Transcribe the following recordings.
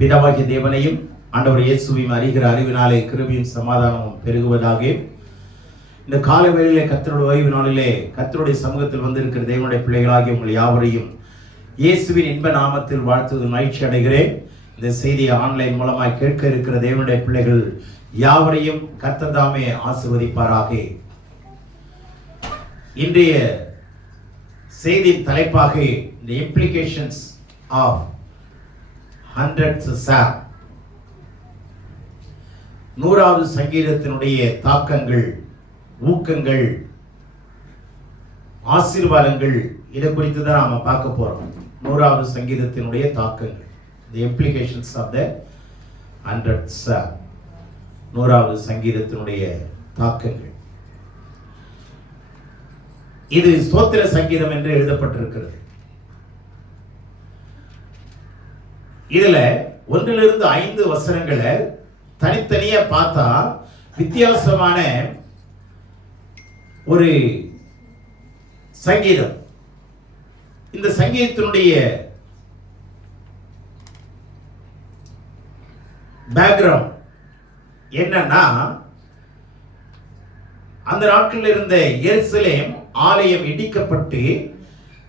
பிதாவாகிய தேவனையும் ஆண்டவர் இயேசுவையும் அறிகிற அறிவினாலே கிருபையும் சமாதானமும் பெருகுவதாக. இந்த கால வேளையிலே கர்த்தருடைய ஓய்வு நாளிலே கர்த்தருடைய சமூகத்தில் வந்திருக்கிற தேவனுடைய பிள்ளைகளாகிய உங்கள் யாவரையும் இயேசுவின் இன்ப நாமத்தில் வாழ்த்துவது மகிழ்ச்சி அடைகிறேன். இந்த செய்தியை ஆன்லைன் மூலமாய் கேட்க இருக்கிற தேவனுடைய பிள்ளைகள் யாவரையும் கர்த்தர் தாமே ஆசீர்வதிப்பாராக. இன்றைய செய்தியின் தலைப்பாக இந்த இம்ப்ளிகேஷன்ஸ் ஆஃப் 100th Psalm, 100வது சங்கீதத்தினுடைய தாக்கங்கள், ஊக்கங்கள், ஆசீர்வாதங்கள், இதை குறித்து தான் நாம பார்க்க போறோம். 100வது சங்கீதத்தினுடைய தாக்கங்கள், the implications of the 100th Psalm, 100வது சங்கீதத்தினுடைய தாக்கங்கள். இது ஸ்தோத்திர சங்கீதம் என்று எழுதப்பட்டிருக்கிறது. இதுல 1 to 5 வசனங்களை தனித்தனியா பார்த்தா வித்தியாசமான ஒரு சங்கீதம். இந்த சங்கீதத்தினுடைய பேக்ரவுண்ட் என்னன்னா, அந்த நாட்களில் இருந்த எருசலேம் ஆலயம் இடிக்கப்பட்டு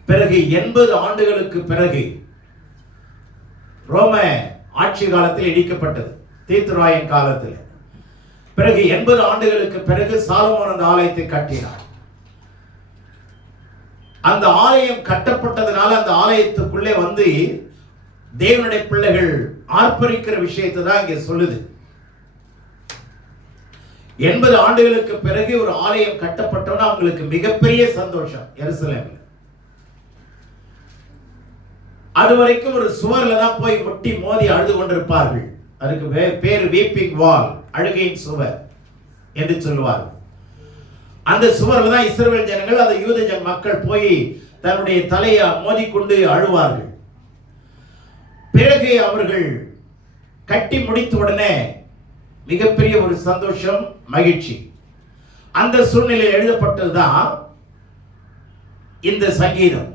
பிறகு 80 ஆண்டுகளுக்கு பிறகு ரோம ஆட்சி காலத்தில் இடிக்கப்பட்டது, தீத்துராயன் காலத்தில். பிறகு 80 ஆண்டுகளுக்கு பிறகு சாலமோன் அந்த ஆலயத்தை கட்டினார். அந்த ஆலயம் கட்டப்பட்டதனால அந்த ஆலயத்துக்குள்ளே வந்து தேவனுடைய பிள்ளைகள் ஆர்ப்பரிக்கிற விஷயத்தை தான் இங்கே சொல்லுது. 80 ஆண்டுகளுக்கு பிறகு ஒரு ஆலயம் கட்டப்பட்டோன்னா அவங்களுக்கு மிகப்பெரிய சந்தோஷம் எருசலேம்ல. அது வரைக்கும் ஒரு சுவர்ல தான் போய் முட்டி மோதி அழுது கொண்டிருப்பார்கள். அதுக்கு பேரு வீப்பிங் வால், அழுகையின் சுவர் என்று சொல்லுவார்கள். அந்த சுவர்ல தான் இஸ்ரவேல் ஜனங்கள், அந்த யூத மக்கள் போய் தன்னுடைய தலையை மோதிக்கொண்டு அழுவார்கள். பிறகு அவர்கள் கட்டி முடித்த உடனே மிகப்பெரிய ஒரு சந்தோஷம், மகிழ்ச்சி. அந்த சூழ்நிலையில் எழுதப்பட்டதுதான் இந்த சங்கீதம்.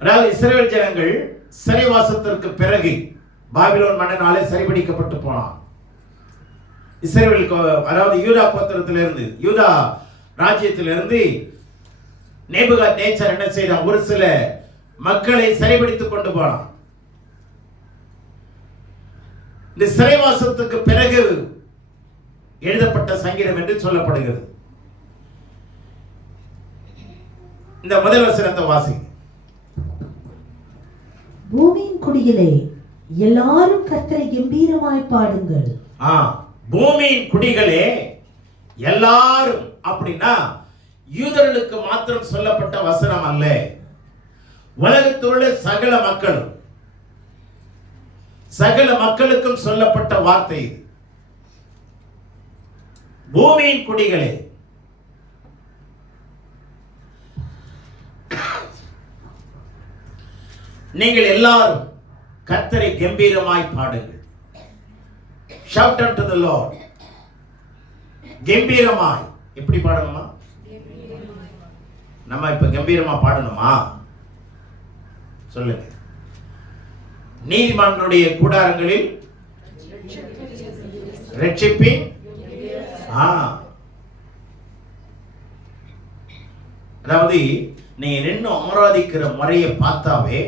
அதாவது இஸ்ரவேல் ஜனங்கள் சிறைவாசத்திற்கு பிறகு பாபிலோன் மன்னனாலே சிறைபிடிக்கப்பட்டு போனான். இஸ்ரவேல், அதாவது யூதா கோத்திரத்திலிருந்து, யூதா ராஜ்யத்திலிருந்து நேபுகாத்நேச்சர் என்ன செய்தான், ஒரு சில மக்களை சிறைபிடித்துக் கொண்டு போனான். இந்த சிறைவாசத்துக்கு பிறகு எழுதப்பட்ட சங்கீதம் என்று சொல்லப்படுகிறது. இந்த முதல் வசனத்தை வாசி. பூமியின் குடிகளே எல்லாரும் கர்த்தரை கம்பீரமாய் பாடுங்கள். பூமியின் குடிகளே எல்லாரும் அப்படின்னா யூதர்களுக்கு மாத்திரம் சொல்லப்பட்ட வசனம் அல்ல, உலகத்தில் உள்ள சகல மக்களும், சகல மக்களுக்கும் சொல்லப்பட்ட வார்த்தை. பூமியின் குடிகளே, நீங்கள் எல்லாரும் கர்த்தரை கம்பீரமாய் பாடுங்கள். Shout unto the Lord. கம்பீரமாய். எப்படி பாடணுமா? நம்ம இப்ப கம்பீரமா பாடணுமா? சொல்லுங்க. நீதிமான்களுடைய கூடாரங்களில் ரட்சிப்பின், அதாவது நீங்க நின்று ஆராதிக்கிற முறையை பார்த்தாவே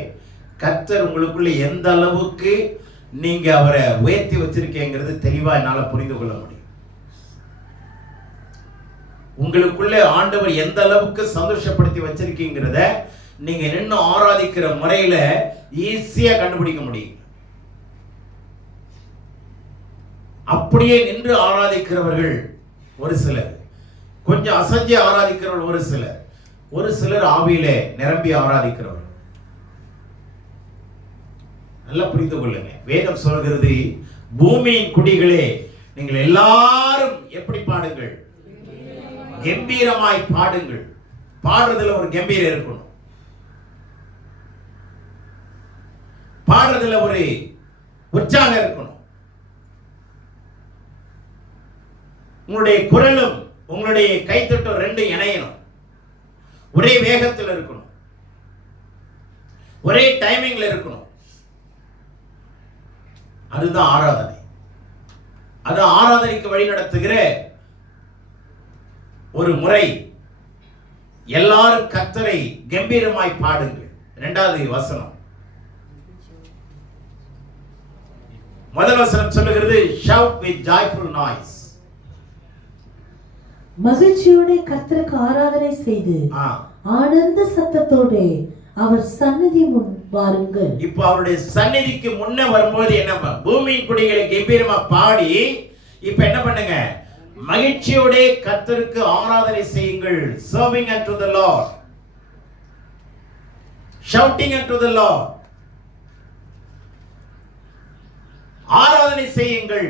கர்த்தர் உங்களுக்குள்ள எந்த அளவுக்கு நீங்க அவரை உயர்த்தி வச்சிருக்கீங்கிறது தெளிவா என்னால புரிந்து கொள்ள முடியும். உங்களுக்குள்ள ஆண்டவர் எந்த அளவுக்கு சந்தோஷப்படுத்தி வச்சிருக்கீங்கிறத நீங்க நின்று ஆராதிக்கிற முறையில ஈஸியா கண்டுபிடிக்க முடியும். அப்படியே நின்று ஆராதிக்கிறவர்கள் ஒரு சிலர், கொஞ்சம் அசைஞ்சு ஆராதிக்கிறவர்கள் ஒரு சிலர், ஒரு சிலர் ஆவியிலே நிரம்பி ஆராதிக்கிறவர்கள். நல்லா புரிந்து கொள்ளுங்க. வேதம் சொல்கிறது, பூமியின் குடிகளே நீங்கள் எல்லாரும் எப்படி பாடுங்கள்? கம்பீரமாய் பாடுங்கள். பாடுறதுல ஒரு கம்பீரம் இருக்கணும், பாடுறதுல ஒரு உற்சாகம் இருக்கணும். உங்களுடைய குரலும் உங்களுடைய கைத்தட்டும் ரெண்டும் இணையணும், ஒரே வேகத்தில் இருக்கணும். ஒரே டைமிங்ல இருக்கணும். அதுதான் ஆராதனை. அது ஆராதனைக்கு வழி நடத்துகிற ஒரு முறை. எல்லாரும் கர்த்தரை கம்பீரமாய் பாடுங்கள். 2வது வசனம். முதல் வசனம் சொல்லுகிறது shout with joyful noise. மகிழ்ச்சியோட கர்த்தருக்கு ஆராதனை செய்து ஆனந்த சத்தத்தோட அவர் சந்நிதி முன் வாருங்கள். இப்போ அவருடைய சந்நிதிக்கு முன்ன வரும்போது என்ன, பூமியின் குடிகளை கம்பீரமா பாடி இப்ப என்ன பண்ணுங்க, மகிழ்ச்சியோட கர்த்தருக்கு ஆராதனை செய்யுங்கள். serving unto the Lord, shouting unto the Lord. ஆராதனை செய்யுங்கள்,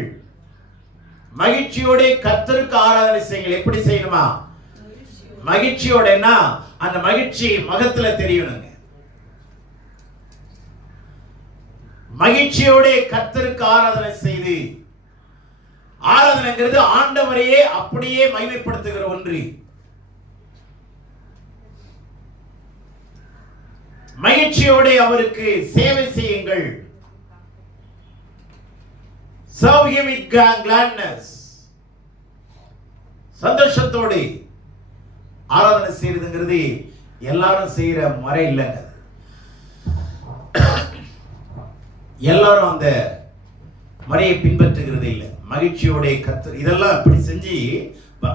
மகிழ்ச்சியோட கர்த்தருக்கு ஆராதனை செய்யுங்கள். எப்படி செய்யணுமா? மகிழ்ச்சியோடனா அந்த மகிழ்ச்சி முகத்துல தெரியணுங்க. மகிழ்ச்சியோட கர்த்தருக்கு ஆராதனை செய்து, ஆராதனைங்கிறது ஆண்டவரையே அப்படியே மகிமைப்படுத்துகிற ஒன்று. மகிழ்ச்சியோட அவருக்கு சேவை செய்யுங்கள். serve him with gladness. சந்தோஷத்தோடு ஆராதனை செய்யறதுங்கிறது எல்லாரும் செய்யற முறை இல்லைங்க. எல்லாரும் அந்த முறையை பின்பற்றுகிறது இல்லை. மகிழ்ச்சியோட கர்த்தர் இதெல்லாம் இப்படி செஞ்சு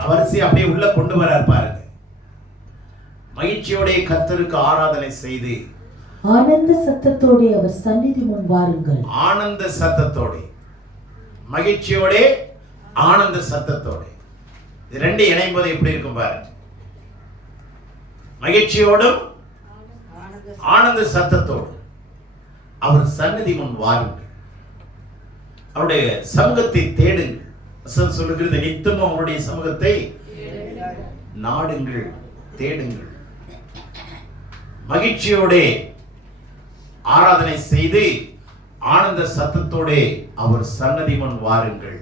வரிசை அப்படியே உள்ள கொண்டு வராரு பாருங்க. மகிழ்ச்சியோட கர்த்தருக்கு ஆராதனை செய்து ஆனந்த சத்தத்தோட அவர் சந்நிதி முன் வாருங்கள். ஆனந்த சத்தத்தோட, மகிழ்ச்சியோட ஆனந்த சத்தத்தோட, இது ரெண்டு இணையும் போது எப்படி இருக்கும் பாருங்க. மகிழ்ச்சியோடும் ஆனந்த சத்தத்தோடு அவர் சந்நிதி முன் வாருங்கள். அவருடைய சமூகத்தை தேடுங்கள். வசனம் சொல்லுகிறது, நித்தமும் அவருடைய சமூகத்தை நாடுங்கள், தேடுங்கள். மகிழ்ச்சியோட ஆராதனை செய்து ஆனந்த சத்தத்தோட அவர் சன்னதி முன் வாருங்கள்.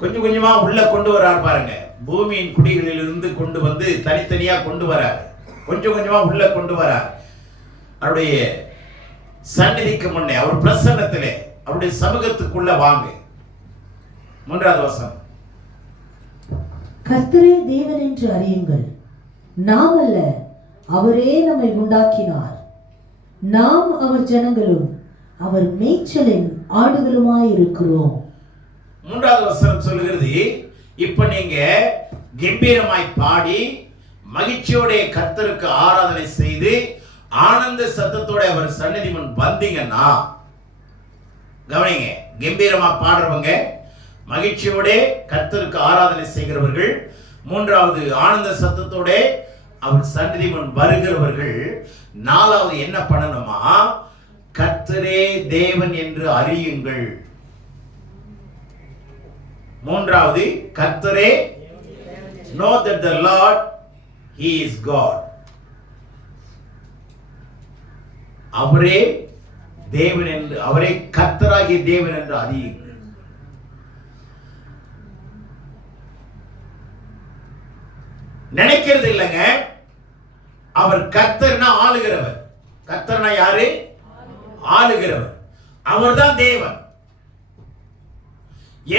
கொஞ்சம் கொஞ்சமா உள்ள கொண்டு வரார் பாருங்க. பூமியின் குடிகளில் இருந்து கொண்டு வந்து தனித்தனியா கொண்டு வரார். கொஞ்சம் கொஞ்சமா உள்ள கொண்டு வரார். அவருடைய சந்நிதிக்கு முன்னே, அவர் பிரசன்னத்திலே, அவருடைய சமூகத்துக்குள்ள வாங்க. 3வது வசனம். கர்த்தரே தேவன் என்று அறியுங்கள், நாம் அல்ல, அவரே நம்மை உண்டாக்கினார். நாம் அவர் ஜனங்களும் அவர் மேய்ச்சலின் ஆடுகளுமாய் இருக்கிறோம். 3வது வசனம் சொல்லுகிறது, இப்ப நீங்க கம்பீரமாய் பாடி மகிழ்ச்சியோட கர்த்தருக்கு ஆராதனை செய்து ஆனந்த சத்தத்தோட அவர் சன்னதி முன் வந்தீங்கன்னா, கவனிங்க, கம்பீரமா பாடுறவங்க, மகிழ்ச்சியோட கர்த்தருக்கு ஆராதனை செய்கிறவர்கள், 3வது ஆனந்த சத்தத்தோட அவர் சன்னதி முன் வருகிறவர்கள், 4வது என்ன பண்ணணுமா, கர்த்தரே தேவன் என்று அறியுங்கள். 3வது கர்த்தரே, know that the Lord he is God. அவரே தேவன் என்று, அவரே கர்த்தராகிய தேவன் என்று அறியுங்கள். நினைக்கிறது இல்லைங்க, அவர் கர்த்தர்னா ஆளுகிறவர். கர்த்தர்னா யாரு? ஆளுகிறவர். அவர்தான் தேவன்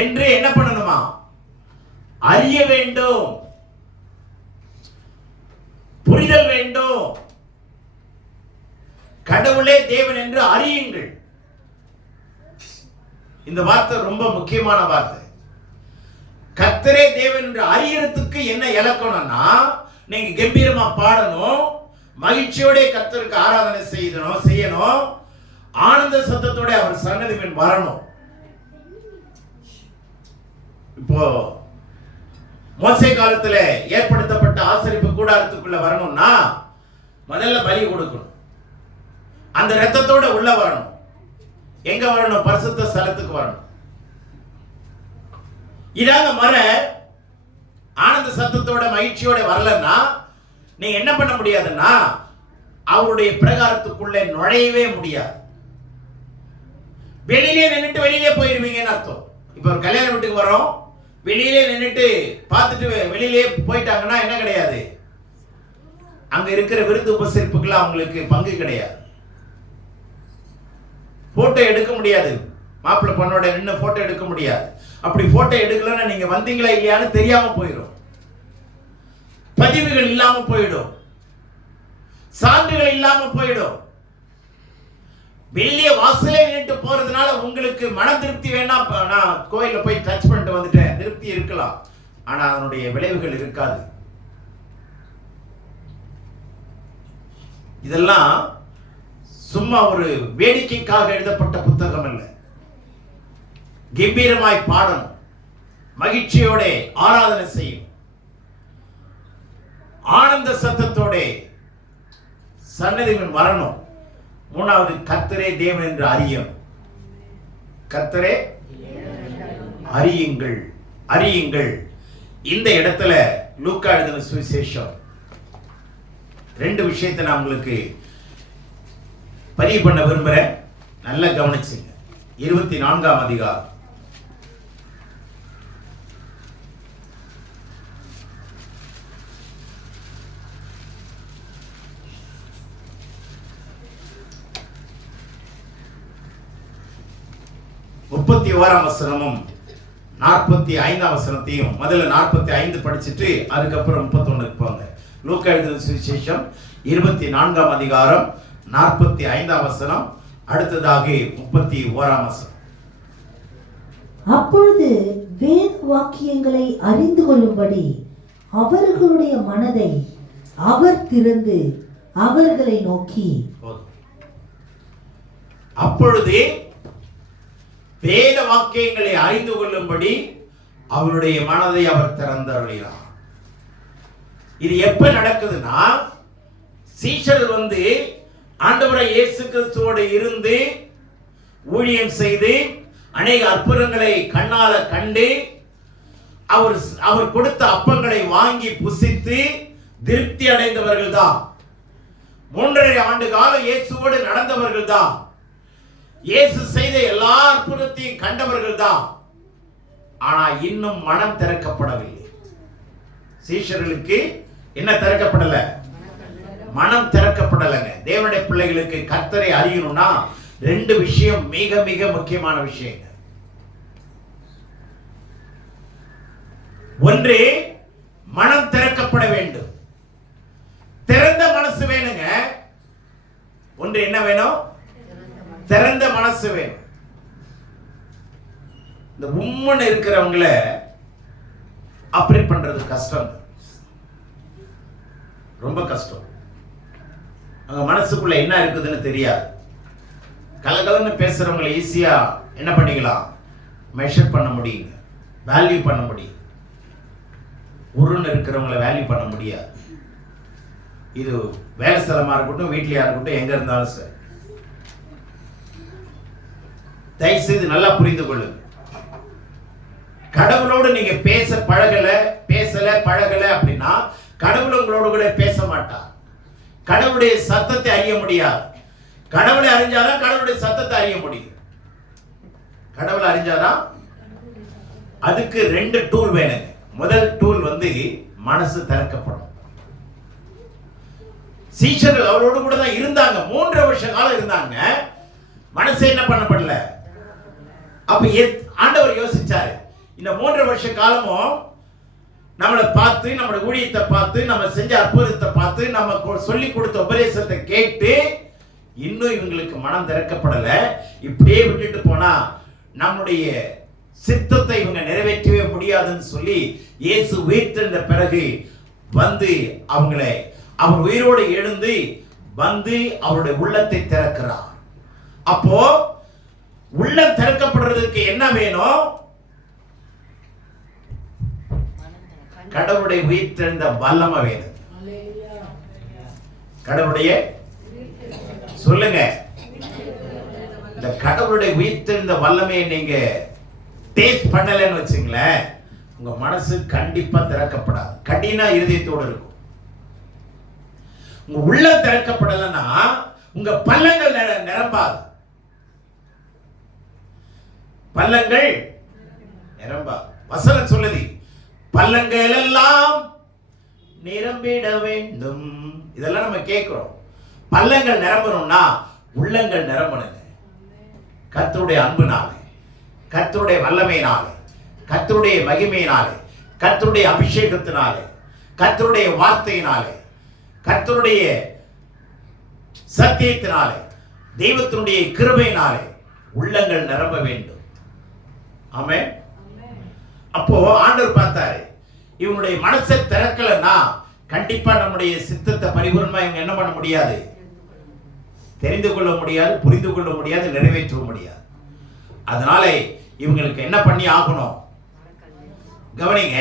என்று என்ன பண்ணணுமா, அறிய வேண்டும், புரிதல் வேண்டும். கடவுளே தேவன் என்று அறியுங்கள். இந்த வார்த்தை ரொம்ப முக்கியமான வார்த்தை. கர்த்தரே தேவன் என்று அறியறதுக்கு என்ன இலக்கணம்னா, நீங்க கம்பீரமா பாடணும், மகிழ்ச்சியோட கர்த்தருக்கு ஆராதனை செய்யணும், ஆனந்த சத்தத்தோட அவர் சன்னதி முன் வரணும். இப்போ மோசே காலத்துல ஏற்படுத்தப்பட்ட ஆசரிப்பு கூடாரத்துக்குள்ள வரணும்னா முதல்ல பலி கொடுக்கணும். அந்த இரத்தத்தோட உள்ள வரணும். எங்க வரணும்? பரிசுத்த ஸ்தலத்துக்கு வரணும். இதாங்க மர ஆனந்த சத்தத்தோட மகிழ்ச்சியோட வரலன்னா நீங்க என்ன பண்ண முடியாதுன்னா அவருடைய பிரகாரத்துக்குள்ளே நுழையவே முடியாது. வெளியிலே நின்னுட்டு வெளியிலே போயிருவீங்கன்னு அர்த்தம். இப்ப ஒரு கல்யாண வீட்டுக்கு வரோம், வெளியிலே நின்னுட்டு பார்த்துட்டு வெளியிலே போயிட்டாங்கன்னா என்ன கிடையாது, அங்க இருக்கிற விருந்து உபசரிப்புகள் அவங்களுக்கு பங்கு கிடையாது. போட்டோ எடுக்க முடியாது, மாப்பிள்ளை பொண்ணோட நின்று போட்டோ எடுக்க முடியாது. அப்படி போட்டோ எடுக்கலன்னா நீங்க வந்தீங்களா இல்லையான்னு தெரியாம போயிடும், பதிவுகள் இல்லாம போயிடும், சான்றுகள் இல்லாம போயிடும். வெளிய வாசலே நின்று போறதுனால உங்களுக்கு மன திருப்தி வேணாம், நான் கோயில போய் டச் பண்ணிட்டு வந்துட்டேன், திருப்தி இருக்கலாம், ஆனா அதனுடைய விளைவுகள் இருக்காது. இதெல்லாம் சும்மா ஒரு வேடிக்கைக்காக எழுதப்பட்ட புத்தகம் அல்ல. கம்பீரமாய் பாடணும், மகிழ்ச்சியோட ஆராதனை செய்யும், ஆனந்த சத்தத்தோட சன்னதி வரணும். மூணாவது, கர்த்தரே தேவன் என்று அறியும். கர்த்தரே அறியுங்கள், அறியுங்கள். இந்த இடத்துல லூக்கா எழுதின சுவிசேஷம் 2 விஷயத்தை நான் உங்களுக்கு பதிவு பண்ண விரும்புறேன். நல்லா கவனிச்சுங்க. 24ஆம் அதிகாரம். முப்பத்தி 1ஆம் வசனமும் 45ஆம் வசனத்தையும் முதல்ல 45 படிச்சுட்டு அதுக்கப்புறம் 31க்கு போங்க. லூக்கா எழுதின சுவிசேஷம் 24ஆம் அதிகாரம் 45ஆம் வசனம், அடுத்ததாக 31ஆம் வசனம். அப்பொழுது வேத வாக்கியங்களை அறிந்து கொள்ளும்படி அவர்களுடைய மனதை அவர் திறந்து அவர்களை நோக்கி, அப்பொழுது வேத வாக்கியங்களை அறிந்து கொள்ளும்படி அவருடைய மனதை அவர் திறந்தருளினார். இது எப்ப நடக்குதுன்னா, சீஷர்கள் ஆண்டவராய் இயேசு கிறிஸ்துவோடு இருந்து ஊழியம் செய்து அநேக அற்புதங்களை கண்ணால கண்டு அவர் கொடுத்த அப்பங்களை வாங்கி புசித்து திருப்தி அடைந்தவர்கள் தான். 3.5 ஆண்டு காலம் இயேசுவோடு நடந்தவர்கள் தான். இயேசு செய்த எல்லா அற்புதத்தையும் கண்டவர்கள் தான். ஆனா இன்னும் மனம் திறக்கப்படவில்லை. சீஷர்களுக்கு என்ன திறக்கப்படல? மனம் திறக்கப்படலைங்க. தேவனுடைய பிள்ளைகளுக்கு கர்த்தரை அறியணும்னா 2 விஷயம் மிக மிக முக்கியமான விஷயங்க. ஒன்று, மனம் திறக்கப்பட வேண்டும். திறந்த மனசு வேணுங்க. ஒன்று என்ன வேணும்? திறந்த மனசு வேணும். இந்த உம்மன் இருக்கிறவங்கள ஆப்ரேட் பண்றது கஷ்டம், ரொம்ப கஷ்டம். அவங்க மனசுக்குள்ள என்ன இருக்குதுன்னு தெரியாது. கலகலன்னு பேசுறவங்களை ஈஸியா என்ன பண்ணிக்கலாம்? மெஷர் பண்ண முடியுங்க, வேல்யூ பண்ண முடியும். உருன்னு இருக்கிறவங்களை வேல்யூ பண்ண முடியாது. இது வேலை ஸ்தலமா இருக்கட்டும், வீட்லயா இருக்கட்டும், எங்க இருந்தாலும் சரி. தயவுசெய்து நல்லா புரிந்து கொள்ளுங்க. கடவுளோடு நீங்க பேசல பழகல அப்படின்னா கடவுள் உங்களோடு கூட பேச மாட்டார். கடவுளுடைய சத்தத்தை அறிய முடியாது. கடவுளை அறிஞ்சாதான் கடவுளுடைய சத்தத்தை அறிய முடியும். கடவுளை அறிஞ்சாதான். அதுக்கு 2 டூல் வேணுங்க. முதல் டூல் மனசு திறக்கப்படும். சீஷர்கள் அவரோடு கூட தான் இருந்தாங்க, 3 வருஷ காலம் இருந்தாங்க. மனசு என்ன பண்ணப்படல. அப்ப ஆண்டவர் யோசிச்சாரு, இந்த 3 வருஷ காலமும் நம்மளை பார்த்து, நம்மளோட ஊழியத்தை பார்த்து, நம்ம செஞ்ச அற்புதத்தை பார்த்து, நம்ம சொல்லி கொடுத்த உபதேசத்தை கேட்டு இன்னும் இவங்களுக்கு மனம் திறக்கப்படல. இப்படியே விட்டுட்டு போனா நம்முடைய சித்தத்தை இவங்க நிறைவேற்றவே முடியாதுன்னு சொல்லி இயேசு உயிர்த்தெழுந்த பிறகு அவங்களை அவர் உயிரோடு எழுந்து அவருடைய உள்ளத்தை திறக்கிறார். அப்போ உள்ளம் திறக்கப்படுறதுக்கு என்ன வேணும்? கடவுளுடைய உயிர்த்தெழுந்த வல்லமை வேணும். கடவுளுடைய சொல்லுங்க, இந்த கடவுளுடைய உயிர்த்தெழுந்த வல்லமையை நீங்க டேஸ்ட் பண்ணலன்னு வச்சுங்களேன், உங்க மனசு கண்டிப்பா திறக்கப்படாது, கடின இருதயத்தோடு இருக்கும். உங்க உள்ள திறக்கப்படலைன்னா உங்க பள்ளங்கள் நிரம்பாது. பள்ளங்கள் நிரம்பாது. வசனம் சொல்லுது, பள்ளங்கள் எல்லாம் நிரம்பிட வேண்டும். இதெல்லாம் நம்ம கேட்கிறோம். பள்ளங்கள் நிரம்பணும்னா உள்ளங்கள் நிரம்பணுங்க. கர்த்தருடைய அன்புனாலே, கர்த்தருடைய வல்லமையினாலே, கர்த்தருடைய மகிமையினாலே, கர்த்தருடைய அபிஷேகத்தினாலே, கர்த்தருடைய வார்த்தையினாலே, கர்த்தருடைய சத்தியத்தினாலே, தெய்வத்தினுடைய கிருபையினாலே உள்ளங்கள் நிரம்ப வேண்டும். ஆமென். அப்போ ஆண்டவர் பார்த்தாரு, இவனுடைய மனசை திறக்கலன்னா கண்டிப்பா நம்முடைய சித்தத்தை பரிபூர்ணமா இவங்க என்ன பண்ண முடியாது, தெரிந்து கொள்ள முடியாது, புரிந்து கொள்ள முடியாது, நிறைவேற்ற முடியாது. அதனால இவங்களுக்கு என்ன பண்ணி ஆகணும்? கவனிங்க,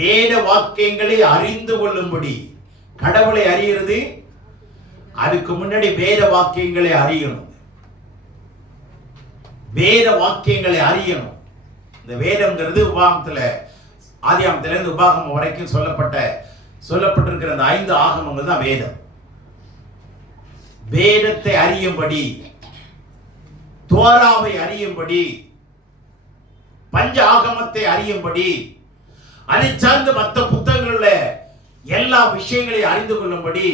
வேத வாக்கியங்களை அறிந்து கொள்ளும்படி. கடவுளை அறிகிறது, அதுக்கு முன்னாடி வேத வாக்கியங்களை அறியணும். வேத வாக்கியங்களை அறியணும். இந்த வேதம்ங்கிறது உபாகமத்துல, ஆதியாகமத்துல இருந்து உபாகமம் வரைக்கும் சொல்லப்பட்டிருக்கிற அந்த 5 ஆகமங்கள் தான் வேதம். வேதத்தை அறியும்படி, தோராவை அறியும்படி, பஞ்ச ஆகமத்தை அறியும்படி, அதை சார்ந்த மற்ற புத்தகங்கள்ல எல்லா விஷயங்களையும் அறிந்து கொள்ளும்படி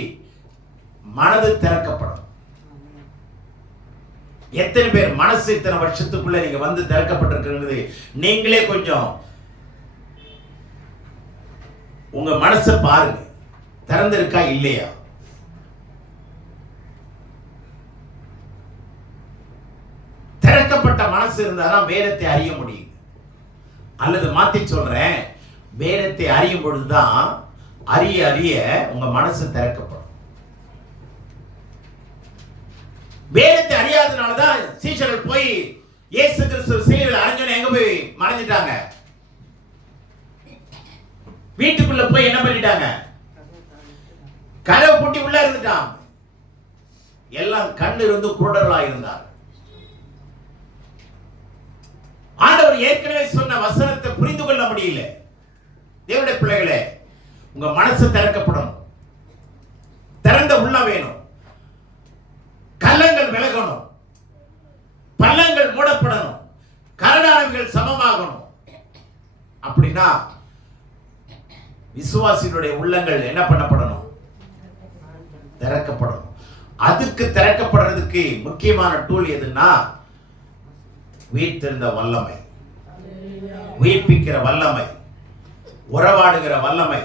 மனது திறக்கப்படும். எத்தனை பேர் மனசு இத்தனை வருஷத்துக்குள்ள நீங்க வந்து திறக்கப்பட்டிருக்கிறது? நீங்களே கொஞ்சம் உங்க மனசை பாருங்க, திறந்திருக்கா இல்லையா? திறக்கப்பட்ட மனசு இருந்தாதான் வேதத்தை அறிய முடியும். அல்லது மாத்தி சொல்றேன், வேதத்தை அறியும் பொழுதுதான் அறிய அறிய உங்க மனசு திறக்கப்படும். வேதத்தை அறியாதனாலதான் சீஷர்கள் போய் இயேசு கிறிஸ்து சிலுவையில் அறைஞ்சோன்னு எங்க போய் மறைஞ்சிட்டாங்க? வீட்டுக்குள்ள போய் என்ன பண்ணிட்டாங்க? கதவை பூட்டி உள்ள இருந்துட்டாங்க. எல்லாம் கண்ணு இருந்து குருடர்களா இருந்தார். ஆண்டவர் ஏற்கனவே சொன்ன வசனத்தை புரிந்து கொள்ள முடியல. தேவனுடைய பிள்ளைகளே, உங்க மனசு திறக்கப்படும். திறந்த உள்ள வேணும். கல்லங்கள் விலகணும், பள்ளங்கள் மூடப்படணும், கரடானவைகள் சமமாகணும். அப்படின்னா விசுவாசிகளுடைய உள்ளங்கள் என்ன பண்ணப்படணும்? திறக்கப்படணும். அதுக்கு திறக்கப்படுறதுக்கு முக்கியமான டூல் எதுன்னா உயிர்த்தெழுந்த வல்லமை, உயிர்ப்பிக்கிற வல்லமை, உறவாடுகிற வல்லமை,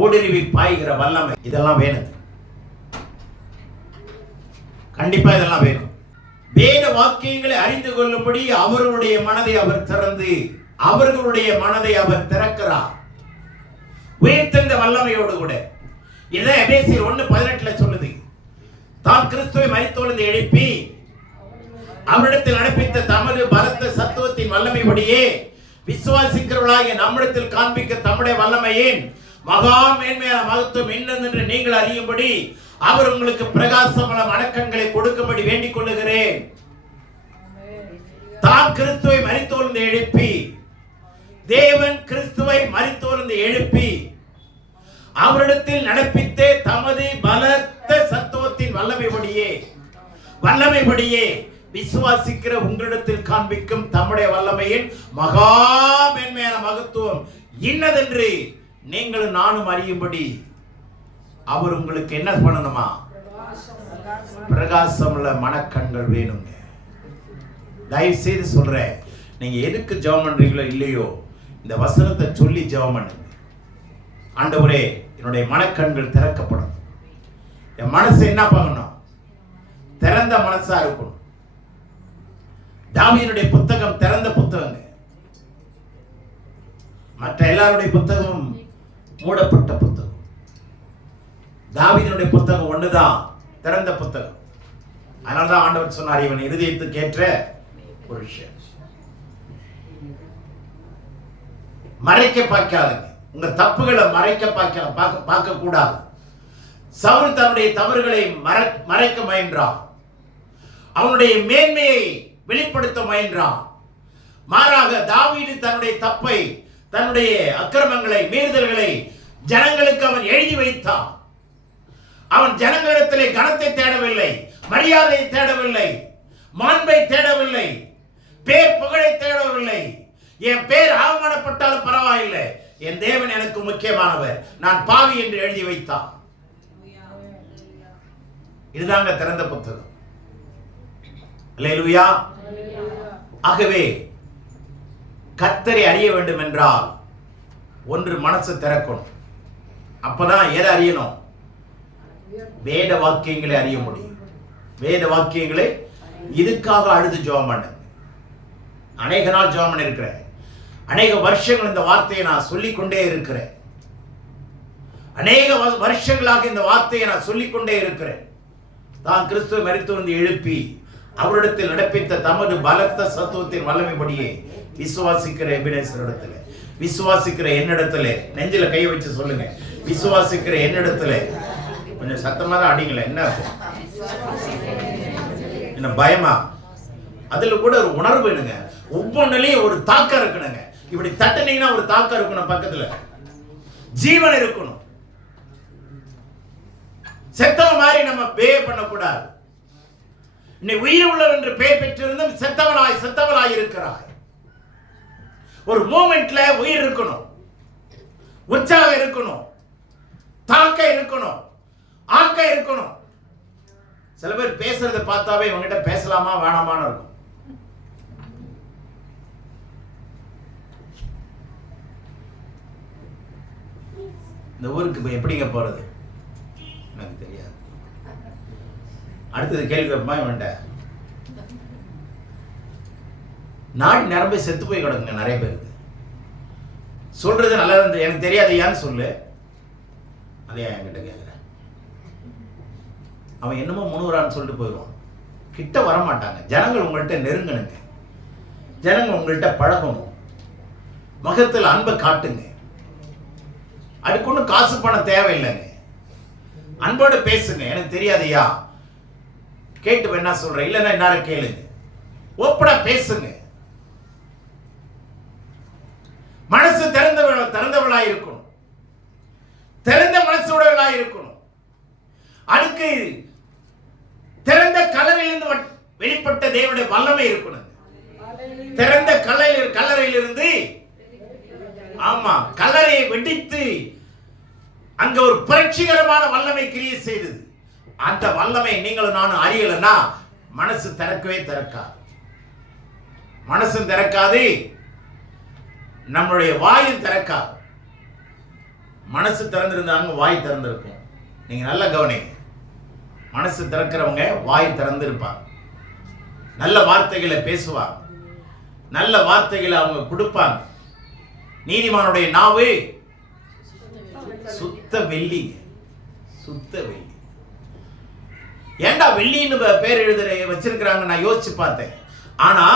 ஊடுருவி பாய்கிற வல்லமை. இதெல்லாம் வேணும், கண்டிப்பா இதெல்லாம் வேணும். வேத வாக்கியங்களை அறிந்து கொள்ளும்படி அவர்களுடைய மனதை அவர் திறந்து, அவர்களுடைய மனதை அவர் திறக்கிறார் உயிர்த்தெழுந்த வல்லமையோடு கூட. இதை எபேசியர் 1:18 சொல்லுது. தான் கிறிஸ்துவை மரித்தோர்ந்து எழுப்பி அவரிடத்தில் நடப்பித்த தமது பலத்த சத்துவத்தின் வல்லமைப்படியே விசுவாசிக்கிறவர்களாகிய நம்மிடத்தில் காண்பிக்க தம்முடைய வல்லமையின் மகா மேன்மையான மகத்துவம் என்னென்று நீங்கள் அறியும்படி அவர் உங்களுக்கு பிரகாசமான மனக்கண்களை கொடுக்கும்படி வேண்டிக் கொள்ளுகிறேன். தான் கிறிஸ்துவை மரித்தோர்ந்து எழுப்பி, தேவன் கிறிஸ்துவை மரித்தோர்ந்து எழுப்பி அவரிடத்தில் நடப்பித்தே தமது பலத்த சத்துவத்தின் வல்லமைப்படியே விசுவாசிக்கிற உங்களிடத்தில் காண்பிக்கும் தம்முடைய வல்லமையின் மகா மேன்மையான மகத்துவம் இன்னதென்று நீங்களும் நானும் அறியும்படி அவர் உங்களுக்கு என்ன பண்ணணுமா? பிரகாசமுள்ள மனக்கண்கள் வேணுங்க. தயவு செய்து சொல்றேன், நீங்க எதுக்கு ஜெபம் பண்றீங்களோ இல்லையோ, இந்த வசனத்தை சொல்லி ஜெபம் பண்ணுங்க. ஆண்டவரே, என்னுடைய மனக்கண்கள் திறக்கப்படும். என் மனசு என்ன பண்ணணும்? திறந்த மனசா இருக்கணும். தாவீதுடைய புத்தகம் திறந்த புத்தகங்க. மற்ற எல்லாருடைய புத்தகமும் மூடப்பட்ட புத்தகம். தாவீதுடைய புத்தகம் ஒண்ணுதான் திறந்த புத்தகம். அதனால்தான் ஆண்டவர் சொன்னார், இவன் இருதயத்துக்கு ஏற்ற புருஷன். மறைக்க பார்க்காதுங்க. உங்க தப்புகளை மறைக்க பார்க்க கூடாது. சவுல் தன்னுடைய தவறுகளை மறைக்க முயன்றான். அவனுடைய மேன்மையை வெளிப்படுத்த முயன்றான். மாறாக தாவீது தன்னுடைய தப்பை, தன்னுடைய அக்கிரமங்களை, மீறுதல்களை ஜனங்களுக்கு அவன் எழுதி வைத்தான். அவன் ஜனங்களிடத்திலே கனத்தை தேடவில்லை, மரியாதையை தேடவில்லை, மாண்பை தேடவில்லை, பேர் புகழை தேடவில்லை. என் பேர் அவமானப்பட்டாலும் பரவாயில்லை, என் தேவன் எனக்கு முக்கியமானவர், நான் பாவி என்று எழுதி வைத்தான். இதுதாங்க திறந்த புத்தகம். அல்லேலூயா. ஆகவே கர்த்தரை அறிய வேண்டும் என்றால் ஒன்று மனசு திறக்கணும். அப்பதான் எதை அறியணும்? வேத வாக்கியங்களை அறிய முடியும். வேத வாக்கியங்களை இதுக்காக அழுது ஜெபம் பண்ண, அநேக நாள் ஜெபம் பண்ண இருக்கிறேன். அநேக வருஷங்கள் இந்த வார்த்தையை நான் சொல்லிக்கொண்டே இருக்கிறேன். அநேக வருஷங்களாக இந்த வார்த்தையை நான் சொல்லிக்கொண்டே இருக்கிறேன். தான் கிறிஸ்துவ மரித்து வந்து எழுப்பி அவரிடத்தில் நடப்பித்த தமது பலத்த சத்துவத்தின் வல்லமைப்படியே விசுவாசிக்கிற எபினேசரிடத்துல, விசுவாசிக்கிற என்னிடத்துல, நெஞ்சில கையை வச்சு சொல்லுங்க, விசுவாசிக்கிற என்னிடத்துல. கொஞ்சம் சத்தமா தான் அடிங்களேன். என்ன என்ன பயமா? அதுல கூட ஒரு உணர்வு வேணுங்க. ஒவ்வொன்றிலையும் ஒரு தாக்கம் இருக்கணுங்க. இப்படி தட்டினீங்கன்னா ஒரு தாக்கம் இருக்கணும், பக்கத்துல ஜீவன் இருக்கணும். செத்தவ மாதிரி நம்ம பேய் பண்ணக்கூடாது. நீ உயிர் உள்ளவர் என்று பெயர் பெற்றிருந்தும் செத்தவனாய் இருக்கிறாய். ஒரு மூமெண்ட்ல உயிர் இருக்கணும், உற்சாகம் இருக்கணும், தாக்க இருக்கணும், ஆக்க இருக்கணும். சில பேர் பேசுறத பார்த்தாவே இவங்கிட்ட பேசலாமா வேணாமான்னு இருக்கும். இந்த ஊருக்கு எப்படிங்க போறது எனக்கு தெரியாது. அடுத்தது கேள்வி கேட்பா இவன்ட்ட. நாடி நிரம்பி செத்து போய் கிடக்குங்க நிறைய பேருக்கு. சொல்றது நல்லா இருந்து எனக்கு தெரியாது ஏன்னு சொல்லு, அதே என்கிட்ட கேட்குறேன். அவன் என்னமோ முன்னுறான்னு சொல்லிட்டு போயிடுவான். கிட்ட வரமாட்டாங்க. ஜனங்கள் உங்கள்கிட்ட நெருங்கணுங்க, ஜனங்கள் உங்கள்கிட்ட பழகணும், முகத்தில் அன்பை காட்டுங்க. அதுக்கு ஒன்றும் காசு பணம் தேவையில்லைங்க. அன்போடு பேசுங்க. எனக்கு தெரியாதையா கேட்டு என்ன சொல்றேன், இல்லைன்னா என்னார கேளுங்க. ஓப்பனா பேசுங்க. மனசு திறந்தவளாய் இருக்கணும், திறந்த மனசுடையவளாய் இருக்கணும். அதுக்கு திறந்த கல்லறையிலிருந்து வெளிப்பட்ட தேவனுடைய வல்லமை இருக்கணும். திறந்த கல்லறையிலிருந்து, ஆமா, கல்லறையை வெடித்து அங்க ஒரு புரட்சிகரமான வல்லமை கிரியை செய்தது. அந்த வல்லமை நீங்களும் நானும் அறியலன்னா மனசு திறக்கவே திறக்காது. மனசும் திறக்காது, நம்மளுடைய வாயும் திறக்காது. மனசு திறந்திருந்தாங்க, வாய் திறந்திருக்கும். நீங்க நல்ல கவனிங்க. மனசு திறக்கிறவங்க வாய் திறந்திருப்பாங்க, நல்ல வார்த்தைகளை பேசுவாங்க, நல்ல வார்த்தைகளை அவங்க கொடுப்பாங்க. நீதிமானுடைய நாவு சுத்த வெள்ளி, சுத்த வெள்ளி. ஏண்டா வெள்ளின்னு பேர் எழுதுற வச்சிருக்கிறாங்க நான் யோசிச்சு பார்த்தேன். ஆனா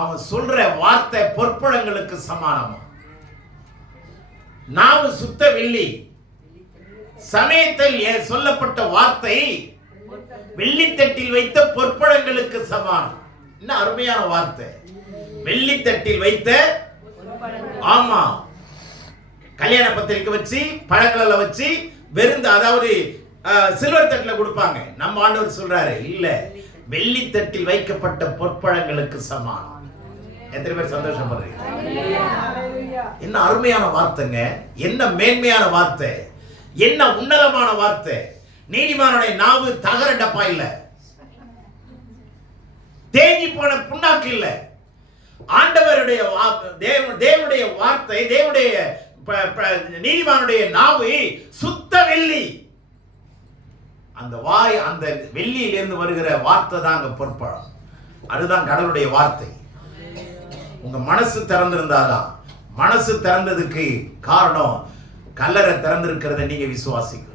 அவன் சொல்ற வார்த்தை பொற்பழங்களுக்கு சமானமா. நாவு சுத்த வெள்ளி. சமயத்தில் சொல்லப்பட்ட வார்த்தை வெள்ளித்தட்டில் வைத்த பொற்பழங்களுக்கு சமானம். என்ன அருமையான வார்த்தை! வெள்ளித்தட்டில் வைத்த, ஆமா, கல்யாண பத்திரிக்கை வச்சு பழங்களை வச்சு வெறுந்து, அதாவது சில்வர் தட்டில் கொடுப்பாங்க. நம்ம ஆண்டவர் சொல்றாரு, இல்ல, வெள்ளித்தட்டில் வைக்கப்பட்ட பொற்பழங்களுக்கு சமானம். எத்தனை பேர் சந்தோஷப்படுறீங்க? என்ன அருமையான வார்த்தைங்க! என்ன மேன்மையான வார்த்தை! என்ன உன்னதமான வார்த்தை! நீதிமானுடைய நாவு தகர டப்பா இல்ல, தேங்கி போன புண்ணாக்கு இல்ல. ஆண்டவருடைய தேவனுடைய வார்த்தை, தேவனுடைய நீதிமானுடைய நாவு சுத்த வெள்ளி. அந்த வாய், அந்த வெள்ளியிலிருந்து வருகிற வார்த்தை தான் அங்க பொற்பழம். அதுதான் கடவுளுடைய வார்த்தை. உங்க மனசு திறந்திருந்தாதான். மனசு திறந்ததுக்கு காரணம் கல்லறை திறந்திருக்கிறத நீங்க விசுவாசிக்கணும்.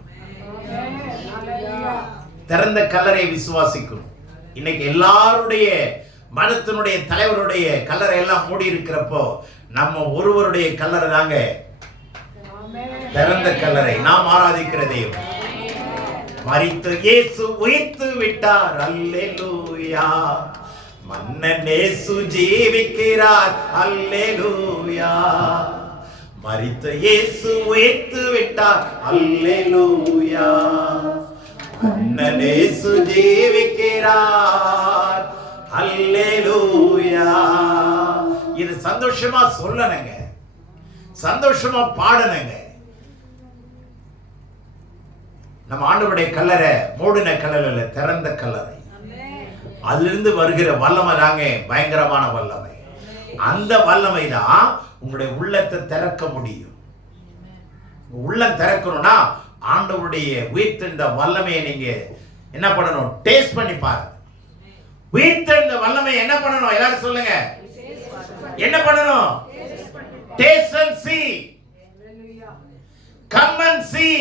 திறந்த கல்லறை விசுவாசிக்கணும். இன்னைக்கு எல்லாருடைய மதத்தினுடைய தலைவருடைய கல்லறை எல்லாம் மூடி இருக்கிறப்போ நம்ம ஒருவருடைய கல்லறை தாங்க திறந்த கல்லறை. நாம் ஆராதிக்கிற தெய்வம். மரித்த இயேசு உயிர்த்து விட்டார், அல்லேலூயா. மன்னன் இயேசு ஜீவிக்கிறார், அல்லேலூயா. மரித்த இயேசு உயிர்த்து விட்டார், அல்லேலூயா. மன்னன் இயேசு ஜீவிக்கிறார், அல்லேலூயா. இது சந்தோஷமா சொல்லணுங்க. சந்தோஷமா பாடணுங்க. நம்ம ஆண்டவருடைய கல்லறை மூடின கல்லறை இல்ல, திறந்த கல்லறை. அதிலிருந்து வருகிற வல்லமை தாங்க பயங்கரமான வல்லமை. அந்த வல்லமை தான் உங்களுடைய உள்ளத்தை திறக்க முடியும். உள்ளம் திறக்கணும்னா ஆண்டவருடைய உயிர்த்தெழுந்த வல்லமையை நீங்க என்ன பண்ணணும்? டேஸ்ட் பண்ணி பாருங்க. உயிர்த்தெழுந்த வல்லமை என்ன பண்ணணும்? எல்லாரும் சொல்லுங்க, என்ன பண்ணணும்? Taste and see. Come and see.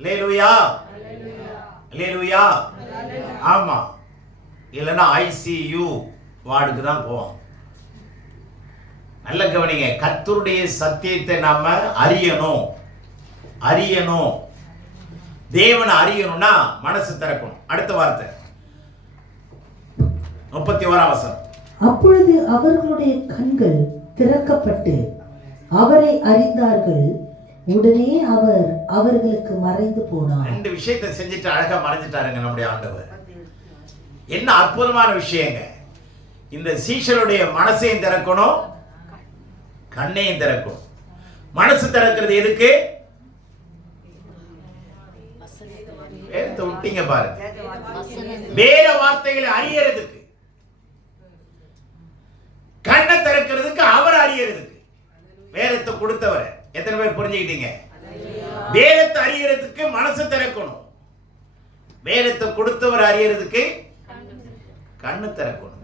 Hallelujah. Hallelujah. ஆமா, இல்லைன்னா ICU வார்டுக்கு தான் போவோம். நல்ல கவனிங்க, கர்த்தருடைய சத்தியத்தை நாம அறியணும். தேவனை அறியணும்னா மனசு திறக்கணும். அடுத்த வார்த்தை 31ஆம் வசனம். அப்பொழுது அவர்களுடைய கண்கள் திறக்கப்பட்டு அவரை அறிந்தார்கள். உடனே அவர் அவர்களுக்கு மறைந்து போனார். ரெண்டு விஷயத்தை செஞ்சுட்டு அழகா மறைஞ்சிட்டாருங்க நம்முடைய ஆண்டவர். என்ன அற்புதமான விஷயங்க. இந்த சீஷருடைய மனசையும் திறக்கணும், கண்ணையும் திறக்கணும். மனசு திறக்கிறது எதுக்கு? எடுத்து விட்டீங்க பாருங்க, வேற வார்த்தைகளை அறியறதுக்கு. கண்ணை திறக்கிறதுக்கு அவர் அறியறதுக்கு. வேதத்தை கொடுத்தவர் எத்தனை பேர் புரிஞ்சுக்கிட்டீங்க? வேதத்தை அறியறதுக்கு மனசு திறக்கணும். வேதத்தை கொடுத்தவர் அறியறதுக்கு கண்ணு திறக்கணும்.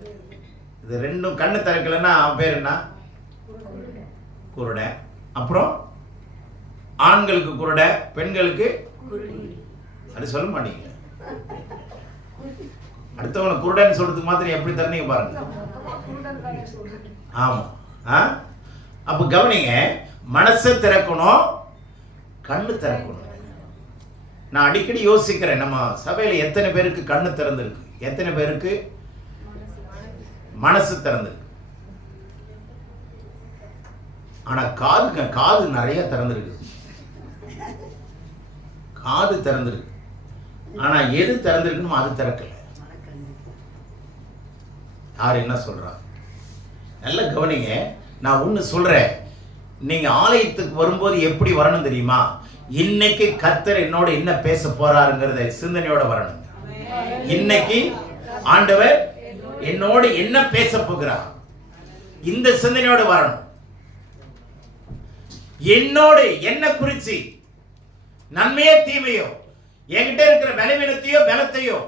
இது ரெண்டும் கண்ணு திறக்கலன்னா அவன் பேர் என்ன? குருடன். அப்புறம் ஆண்களுக்கு குருடன், பெண்களுக்கு அது சொல்ல மாட்டீங்க. அடுத்தவங்க குருடன் சொல்றதுக்கு மாத்திரம் எப்படி தரீங்க பாருங்க. ஆமா. அப்ப கவனிங்க, மனசை திறக்கணும், கண்ணு திறக்கணும். நான் அடிக்கடி யோசிக்கிறேன், நம்ம சபையில எத்தனை பேருக்கு கண்ணு திறந்திருக்கு, எத்தனை பேருக்கு மனசு திறந்திருக்கு. ஆனா காது நிறைய திறந்திருக்கு. காது திறந்திருக்கு, ஆனா எது திறந்திருக்குன்னு அது திறக்கல. யார் என்ன சொல்றாங்க? நல்ல கவனிங்க. நான் ஒண்ணு சொல்றேன், நீங்க ஆலயத்துக்கு வரும்போது எப்படி வரணும் தெரியுமா? இன்னைக்கு கர்த்தர் என்னோட என்ன பேச போறாருங்கிறத சிந்தனையோட வரணும். இன்னைக்கு ஆண்டவர் என்னோட என்ன பேச போகிறார், இந்த சிந்தனையோட வரணும். என்னோட என்ன குறிச்சி நன்மையோ தீமையோ, என்கிட்ட இருக்கிற பலவீனத்தையோ பலத்தையோ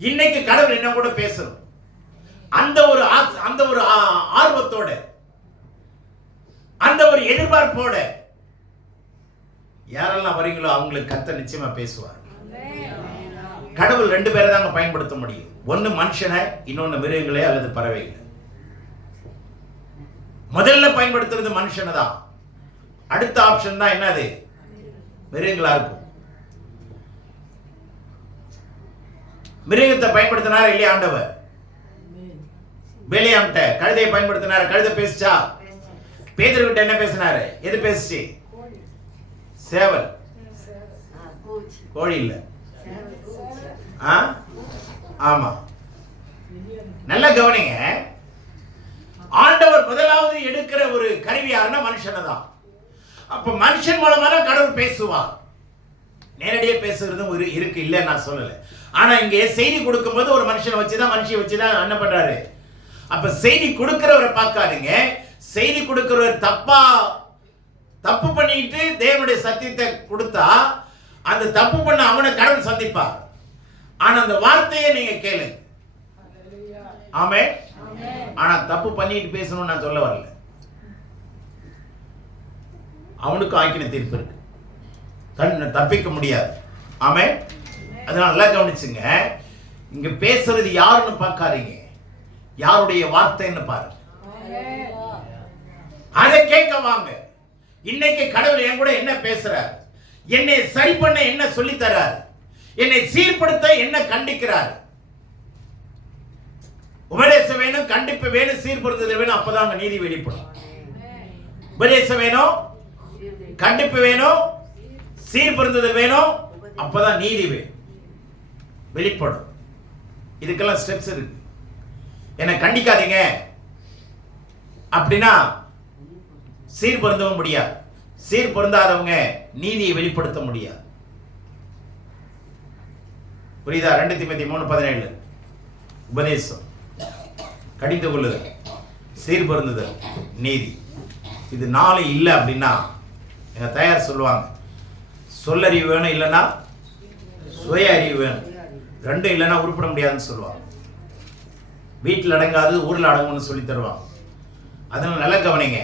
இன்னைக்கு கடவுள் என்ன கூட பேசணும். அந்த ஒரு ஆர்வத்தோட, அந்த ஒரு எதிர்பார்ப்போட யாரெல்லாம் வரீங்களோ அவங்களுக்கு கர்த்தர் நிச்சயமா பேசுவார். கடவுள் ரெண்டு பேரை தாங்க பயன்படுத்த முடியும். ஒன்னு மனுஷனை, இன்னொன்னு மிருகங்களே அல்லது பறவைகளை. முதல்ல பயன்படுத்துறது மனுஷனை தான். அடுத்த ஆப்ஷன் தான் என்னது? மிருகங்களா இருக்கும். மிருகத்தை பயன்படுத்தினார் இல்லையா ஆண்டவர்? வேலையாம்ட்ட கழுதையை பயன்படுத்தினாரு, கழுதை பேசிச்சா? பேதுருவிட்ட என்ன பேசினாரு? எது பேசிச்சு? சேவல். கோழி இல்ல. ஆமா, நல்ல கவனிங்க. ஆண்டவர் முதலாவது எடுக்கிற ஒரு கருவி யாருன்னா மனுஷனை தான். அப்ப மனுஷன் மூலமா தான் கடவுள் பேசுவார். நேரடியாக பேசுறதும் இருக்கு, இல்ல நான் சொல்லல. ஆனா இங்க செய்தி கொடுக்கும் போது ஒரு மனுஷனை வச்சுதான், மனுஷியை வச்சுதான் என்ன பண்றாரு. அப்ப செய்தி கொடுக்கிறவரை பார்க்காதீங்க. செய்தி கொடுக்கிறவர் தப்பு பண்ணிட்டு தேவனுடைய சத்தியத்தை கொடுத்தா அந்த தப்பு பண்ண அவனை கடவுள் சந்திப்பார். ஆனா அந்த வார்த்தையை நீங்க கேளுங்க. ஆமென். ஆனா தப்பு பண்ணிட்டு பேசணும்னு நான் சொல்ல வரல. அவனுக்கு ஆக்கின தீர்ப்பு இருக்கு, தப்பிக்க முடியாது. ஆமென். அதனால நல்லா கவனிச்சுங்க. இங்க பேசுறது யாருன்னு பார்க்காதீங்க, யாருடைய வார்த்தைன்னு பாருங்க. அதை கேட்க வாங்க. இன்னைக்கு கடவுள் என் கூட என்ன பேசுறார், என்னை சரி பண்ண என்ன சொல்லி தரார், என்னை சீர்படுத்த என்ன கண்டிக்கிறார். உபதேசம் வேணும், கண்டிப்பு வேணும், சீர்படுத்துதல் வேணும். அப்பதான் நீதி வெளிப்படும். உபதேசம் வேணும், கண்டிப்பு வேணும், சீர்படுத்துதல் வேணும். அப்பதான் நீதி வெளிப்படும். இதுக்கெல்லாம் ஸ்டெப்ஸ் இருக்கு. என்னை கண்டிக்காதீங்க அப்படின்னா சீர் பொருந்தவும் முடியாது. சீர் பொருந்தாதவங்க நீதியை வெளிப்படுத்த முடியாது. புரியுதா? 2 தீமோத்தேயு 3:17 உபதேசம், கடிந்து கொள்ளுதல், சீர் பொருந்துதல், நீதி. இது 4 இல்லை அப்படின்னா எங்க தயார் சொல்லுவாங்க, சொல்லறிவு வேணும், இல்லைன்னா சுய அறிவு வேணும். 2 இல்லைன்னா உருப்பட முடியாதுன்னு சொல்லுவாங்க. வீட்டில் அடங்காது ஊரில் அடங்கும்னு சொல்லி தருவாங்க. அதனால நல்ல கவனிங்க.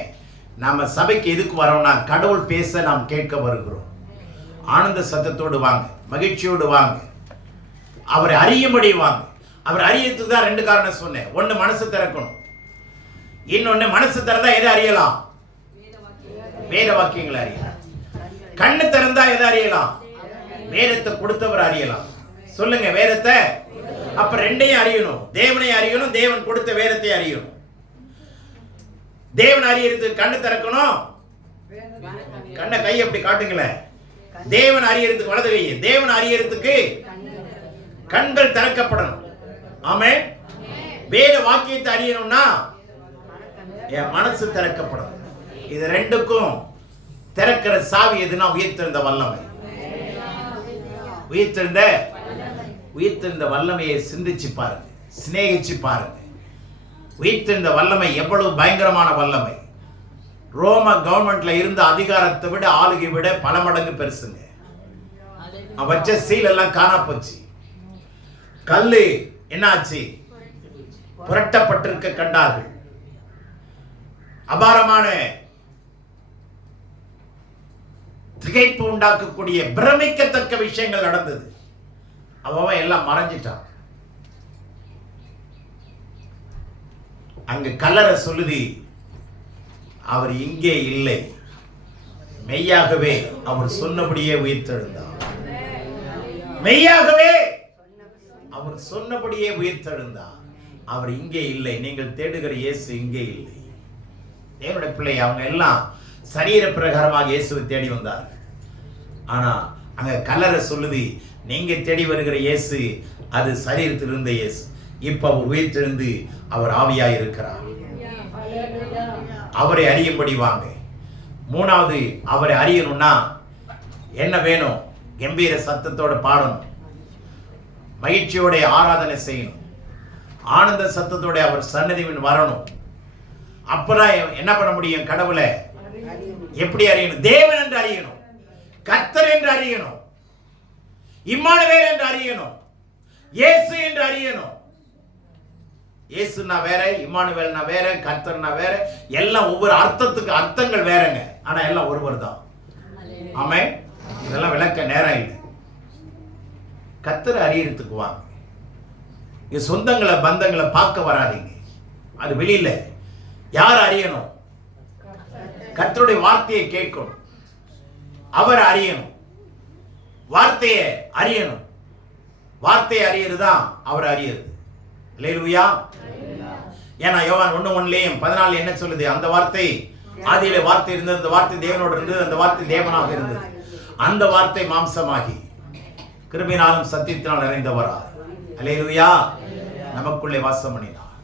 நாம சபைக்கு எதுக்கு வரோம்னா கடவுள் பேச நாம் கேட்க வருகிறோம். ஆனந்த சத்தத்தோடு வாங்க, மகிழ்ச்சியோடு வாங்க, அவரை அறியும்படி வாங்க. அவர் அறியறதுக்கு தான் 2 காரணம் சொன்னேன். ஒன்று மனசு திறக்கணும், இன்னொன்று மனசு திறந்தா எதை அறியலாம்? வேத வாக்கியங்களை அறியலாம். கண்ணு திறந்தா எதை அறியலாம்? வேதத்தை கொடுத்தவர் அறியலாம். சொல்லுங்க, வேதத்தை. அப்ப 2ஐயும் அறியணும். தேவனை அறியணும், தேவன் கொடுத்த வேதத்தை அறியணும். தேவன் அறியறதுக்கு கண்ணு திறக்கணும். கண்ணை கை அப்படி காட்டுங்களேன். தேவன் அறியறதுக்கு வலது கை, தேவன் அறியறதுக்கு கண்கள் திறக்கப்படணும். ஆமென். வேத வாக்கியத்தை அறியணும்னா என் மனசு திறக்கப்படணும். இது 2க்கும் திறக்கிற சாவி எதுனா உயிர்த்தெழுந்த வல்லமை. உயிர்த்தெழுந்த வல்லமையை சிந்திச்சு பாருங்க, சிநேகிச்சு பாருங்க. உயிர்த்தெழுந்த வல்லமை எவ்வளவு பயங்கரமான வல்லமை. ரோம கவர்மெண்ட்ல இருந்த அதிகாரத்தை விட, ஆளுகை விட பல மடங்கு பெருசுங்க. வச்ச சீல் எல்லாம் காணா போச்சு. கல்லு என்னாச்சு? புரட்டப்பட்டிருக்க கண்டார்கள். அபாரமான திகைப்பு உண்டாக்கக்கூடிய பிரமிக்கத்தக்க விஷயங்கள் நடந்தது. அவன் எல்லாம் மறைஞ்சிட்டான். அங்க கல்லறை சொல்லுது, அவர் இங்கே இல்லை, மெய்யாகவே அவர் சொன்னபடியே உயிர்த்தெழுந்தார். மெய்யாகவே அவர் சொன்னபடியே உயிர்த்தெழுந்தார். அவர் இங்கே இல்லை. நீங்கள் தேடுகிற இயேசு இங்கே இல்லை. தேவனுடைய பிள்ளை அவங்க எல்லாம் சரீர பிரகாரமாக இயேசுவை தேடி வந்தார். ஆனா அங்க கல்லறை சொல்லுது, நீங்க தேடி வருகிற இயேசு அது சரீரத்தில் இருந்த இயேசு. இப்ப அவர் உயிர்த்தெழுந்து அவர் ஆவியாய் இருக்கிறார். அவரை அறியும்படி வாங்க. 3வது, அவரை அறியணும்னா என்ன வேணும்? கம்பீர சத்தத்தோட பாடணும், மகிழ்ச்சியோட ஆராதனை செய்யணும், ஆனந்த சத்தத்தோட அவர் சன்னதியின் வரணும். அப்பதான் என்ன பண்ண முடியும்? கடவுளை எப்படி அறியணும்? தேவன் என்று அறியணும், கர்த்தர் என்று அறியணும், இம்மானுவேல் என்று அறியணும், இயேசு என்று அறியணும். இயேசுனா வேற, இம்மானுவேல்னா வேற, கர்த்தர்னா வேற. எல்லாம் ஒவ்வொரு அர்த்தங்கள் வேறங்க. ஆனா எல்லாம் ஒருவர் தான். ஆமென். இதெல்லாம் விளக்க நேரம் இல்லை. கர்த்தரை அறியறதுக்கு வாங்க. சொந்தங்களை பந்தங்களை பார்க்க வராதீங்க. அது வெளியில. யார் அறியணும்? கர்த்தருடைய வார்த்தையை கேட்கணும், அவர் அறியணும், வார்த்தையை அறியணும். வார்த்தையை அறியறதுதான் அவர் அறியறது. அல்லேலூயா. ஏன்னா யோவான் 1:1 என்ன சொல்லுது? அந்த வார்த்தை ஆதியிலே வார்த்தை இருந்தது, அந்த வார்த்தை தேவனோடு இருந்தது, அந்த வார்த்தை தேவனாக இருந்தது. அந்த வார்த்தை மாம்சமாகி கிருபையினாலும் சத்தியத்தினால் நிறைந்தவரார். அல்லேலூயா. நமக்குள்ளே வாசம் பண்ணினார்.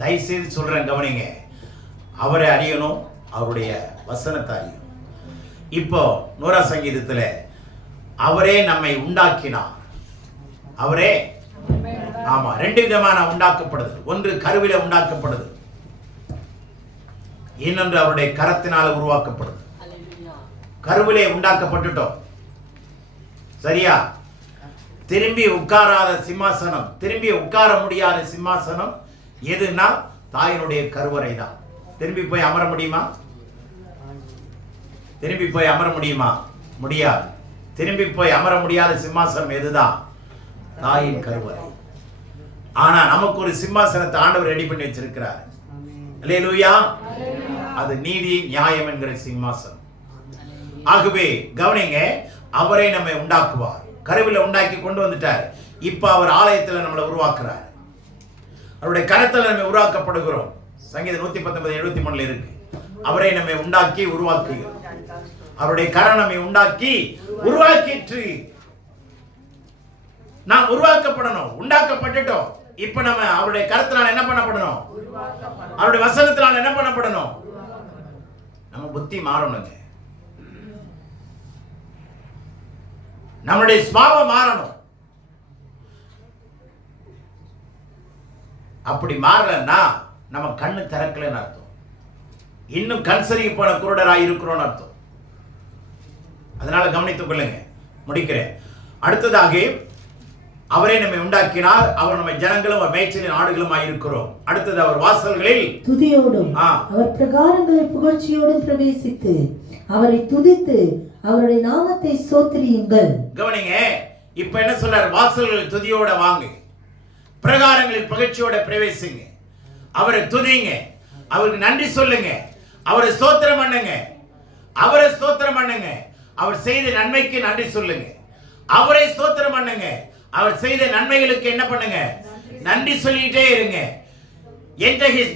தயவுசெய்து சொல்றேன், கவனிங்க. அவரை அறியணும், அவருடைய வசனத்தை அறியணும். இப்போ 100 சங்கீதத்தில் அவரே நம்மை உண்டாக்கினார். அவரே, ஆமா, 2 விதமான உண்டாக்கப்படுது. ஒன்று கருவில உண்டாக்கப்படுது, இன்னொன்று அவருடைய கரத்தினால உருவாக்கப்படுது. கருவிலே உண்டாக்கப்பட்டுட்டோம், சரியா? திரும்பி உட்காராத சிம்மாசனம், திரும்பி உட்கார முடியாத சிம்மாசனம் எதுனா தாயினுடைய கருவறை தான். திரும்பி போய் அமர முடியுமா? திரும்பி போய் அமர முடியுமா? முடியாது. திரும்பி போய் அமர முடியாத சிம்மாசனம் எதுதான்? தாயின் கருவறை. ஆனா நமக்கு ஒரு சிம்மாசனத்தை ஆண்டவர் ரெடி பண்ணி வச்சிருக்கிறார். அல்லேலூயா. அது நீதி நியாயம் என்கிற சிம்மாசனம். ஆகவே கவனிங்க, அவரை நம்மை உண்டாக்குவார். கருவில உண்டாக்கி கொண்டு வந்துட்டார். இப்ப அவர் ஆலயத்தில் நம்மளை உருவாக்குறார். அவருடைய கரத்தில் நம்ம உருவாக்கப்படுகிறோம். சங்கீதம் 119:73 இருக்கு. அவரை நம்மை உண்டாக்கி உருவாக்குகிறோம். அவருடைய கரம் நம்மை உண்டாக்கி உருவாக்கிற்று. நாம் உருவாக்கப்படணும், உண்டாக்கப்பட்டுட்டோம். இப்ப நம்ம அவருடைய கரத்தினால் என்ன பண்ணப்படணும்? அவருடைய வசனத்தினால் என்ன பண்ணப்படணும்? நம்ம புத்தி மாறணுங்க. நம்முடைய சுபாவம் மாறணும். அப்படி மாறலன்னா நம்ம கண்ணு திறக்கலன்னு அர்த்தம். இன்னும் கன்சரிக்கு போன குருடராய் இருக்கிறோம்னு அர்த்தம். அதனால கவனித்துக் கொள்ளுங்க. முடிக்கிறேன். அடுத்ததாக, அவரே நம்மை உண்டாக்கினார், அவர் நம்மை ஜனங்களும் மேய்ச்சலின் ஆடுகளுமாய் இருக்கிறோம். அடுத்தது, அவர் வாசல்களில் துதியோடும் அவர் பிரகாரங்களில் புகழ்ச்சியோடும் பிரவேசித்து அவரை துதித்து அவருடைய நாமத்தை ஸ்தோத்திரியுங்கள். கவனிங்க, இப்ப என்ன சொல்றார்? வாசல்களில் துதியோட வாங்க, பிரகாரங்களில் புகழ்ச்சியோட பிரவேசிங்க, அவரை துதிங்க, அவருக்கு நன்றி சொல்லுங்க, அவரை ஸ்தோத்திரம் பண்ணுங்க, அவரை ஸ்தோத்திரம் பண்ணுங்க, அவர் செய்த நன்மைக்கு நன்றி சொல்லுங்க, அவரை ஸ்தோத்திரம் பண்ணுங்க, அவர் செய்த நன்மைகளுக்கு என்ன பண்ணுங்க? நன்றி சொல்லிட்டே இருங்க. enter his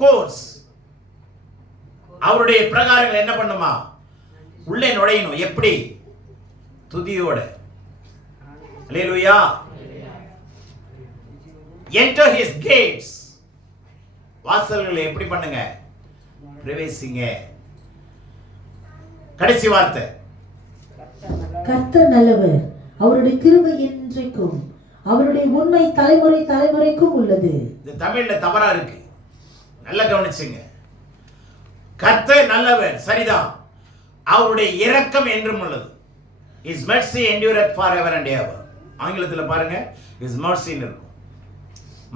courts, அவருடைய பிரகாரங்கள் என்ன பண்ணுமா? உள்ளே நுழையணும். எப்படி? துதியோட. அல்லேலூயா. enter his gates, வாசல்களை எப்படி பண்ணுங்க? பிரவேசிங்க. கடைசி வார்த்தை, கர்த்தர் நல்லவர், அவருடைய கிருபை என்றைக்கும், அவருடைய உண்மை தலைமுறை தலைமுறைக்கும் உள்ளது. இந்த தமிழ்ல தவறா இருக்கு, நல்லா கவனிச்சுங்க. கர்த்தர் நல்லவர், சரிதான். அவருடைய இரக்கம் என்றும் உள்ளது. His mercy endureth forever and ever. ஆங்கிலத்தில் பாருங்க, His mercy இருக்கும்.